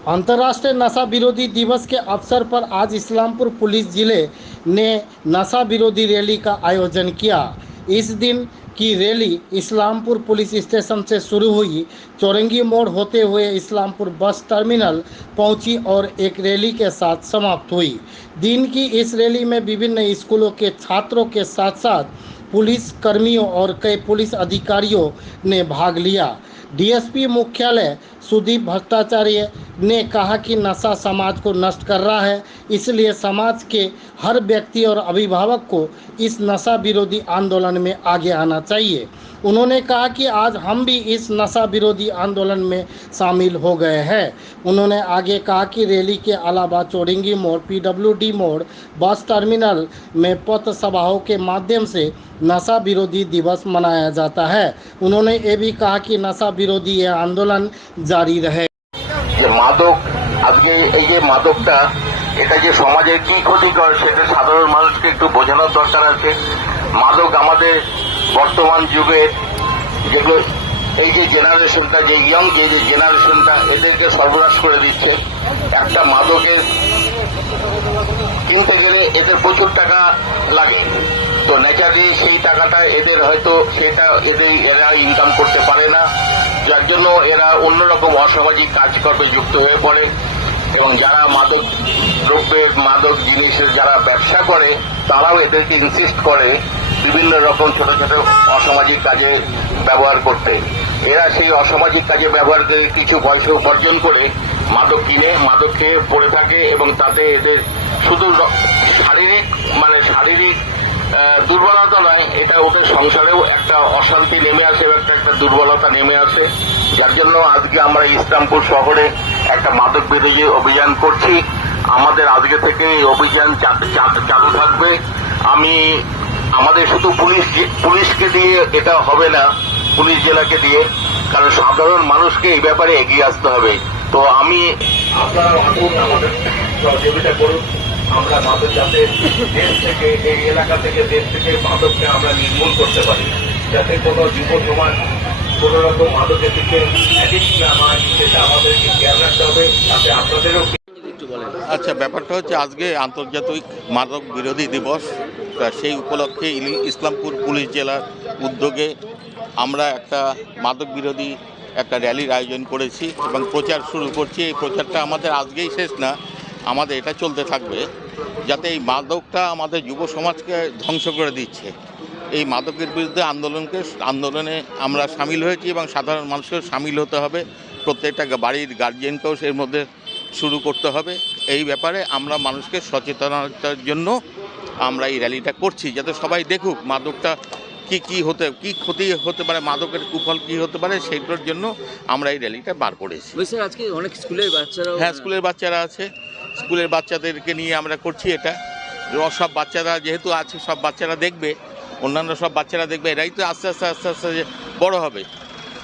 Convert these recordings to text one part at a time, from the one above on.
अंतर्राष्ट्रीय नशा विरोधी दिवस के अवसर पर आज इस्लामपुर पुलिस जिले ने नशा विरोधी रैली का आयोजन किया। इस दिन की रैली इस्लामपुर पुलिस स्टेशन से शुरू हुई, चौरंगी मोड़ होते हुए इस्लामपुर बस टर्मिनल पहुंची और एक रैली के साथ समाप्त हुई। दिन की इस रैली में विभिन्न स्कूलों के छात्रों के साथ साथ पुलिस कर्मियों और कई पुलिस अधिकारियों ने भाग लिया। डीएसपी मुख्यालय सुदीप भट्टाचार्य ने कहा कि नशा समाज को नष्ट कर रहा है, इसलिए समाज के हर व्यक्ति और अभिभावक को इस नशा विरोधी आंदोलन में आगे आना चाहिए। उन्होंने कहा कि आज हम भी इस नशा विरोधी आंदोलन में शामिल हो गए हैं। उन्होंने आगे कहा कि रैली के अलावा चौरंगी मोड़, पीडब्ल्यूडी मोड़, बस टर्मिनल में पथ सभाओं के माध्यम से नशा विरोधी दिवस मनाया जाता है। उन्होंने ये भी कहा कि नशा विरोधी ये आंदोलन जारी रहे। মাদক আজকে এই যে মাদকটা এটা যে সমাজে কি ক্ষতি করে সেটা সাধারণ মানুষকে একটু বোঝানোর দরকার আছে। মাদক আমাদের বর্তমান যুগে যেগুলো এই যে জেনারেশনটা, যে ইয়ং যে জেনারেশনটা, এদেরকে সর্বনাশ করে দিচ্ছে। একটা মাদকের কিনতে গেলে এদের প্রচুর টাকা লাগে, তো ন্যাচারালি সেই টাকাটা এদের হয়তো এরা ইনকাম করতে পারে না, যার জন্য এরা অন্যরকম অসামাজিক কাজকর্মে যুক্ত হয়ে পড়ে। এবং যারা মাদক দ্রব্যের, মাদক জিনিসের যারা ব্যবসা করে, তারাও এদেরকে ইনসিস্ট করে বিভিন্ন রকম ছোট ছোট অসামাজিক কাজে ব্যবহার করতে। এরা সেই অসামাজিক কাজে ব্যবহার করে কিছু পয়সা উপার্জন করে মাদক কিনে মাদক খেয়ে পড়ে থাকে, এবং তাতে এদের শুধু শারীরিক দুর্বলতা নয়, এটা ওদের সংসারেও একটা অশান্তি নেমে আসে, একটা দুর্বলতা নেমে আসে। যার জন্য আজকে আমরা ইসলামপুর শহরে একটা মাদক বিরোধী অভিযান করছি। আমাদের আজকে থেকে এই অভিযান চালু থাকবে। আমাদের শুধু পুলিশকে দিয়ে এটা হবে না, পুলিশ জেলাকে দিয়ে, কারণ সাধারণ মানুষকে এই ব্যাপারে এগিয়ে আসতে হবে। তো আপনারা আমাদের সহযোগিতা করুন। আমরা মাদক যাতে দেশ থেকে, এই এলাকা থেকে, দেশ থেকে মাদককে আমরা নির্মূল করতে পারি, যাতে কোনো যুব সমাজ কোন রকম মাদকের দিকে অ্যাডিক্ট না হয়, সেটা আমাদেরকে খেয়াল রাখতে হবে। তাতে আপনাদেরও। আচ্ছা, ব্যাপারটা হচ্ছে আজকে আন্তর্জাতিক মাদক বিরোধী দিবস। সেই উপলক্ষে ইসলামপুর পুলিশ জেলার উদ্যোগে আমরা একটা মাদক বিরোধী একটা র্যালির আয়োজন করেছি এবং প্রচার শুরু করছি। এই প্রচারটা আমাদের আজকেই শেষ না, আমাদের এটা চলতে থাকবে, যাতে এই মাদকটা আমাদের যুব সমাজকে ধ্বংস করে দিচ্ছে। এই মাদকের বিরুদ্ধে আন্দোলনে আমরা সামিল হয়েছি এবং সাধারণ মানুষকেও সামিল হতে হবে। প্রত্যেকটা বাড়ির গার্জিয়ানকেও এর মধ্যে শুরু করতে হবে। এই ব্যাপারে আমরা মানুষকে সচেতনতার জন্য আমরা এই র্যালিটা করছি, যাতে সবাই দেখুক মাদকটা কি ক্ষতি হতে পারে, মাদকের কুফল কি হতে পারে, সেইটার জন্য আমরা এই র্যালিটা বার করেছি। আজকে অনেক স্কুলের বাচ্চারা, হ্যাঁ, স্কুলের বাচ্চারা আছে, স্কুলের বাচ্চাদেরকে নিয়ে আমরা করছি এটা। সব বাচ্চারা যেহেতু আছে, সব বাচ্চারা দেখবে, অন্যান্য সব বাচ্চারা দেখবে, এরাই তো আস্তে আস্তে বড় হবে।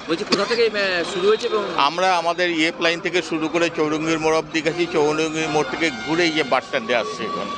বলছি, কোথা থেকে শুরু হয়েছে? আমরা আমাদের লাইন থেকে শুরু করে চৌরঙ্গীর মোড় অব্দি গেছি, চৌরঙ্গীর মোড় থেকে ঘুরে বাস স্ট্যান্ডে আসছে এখন।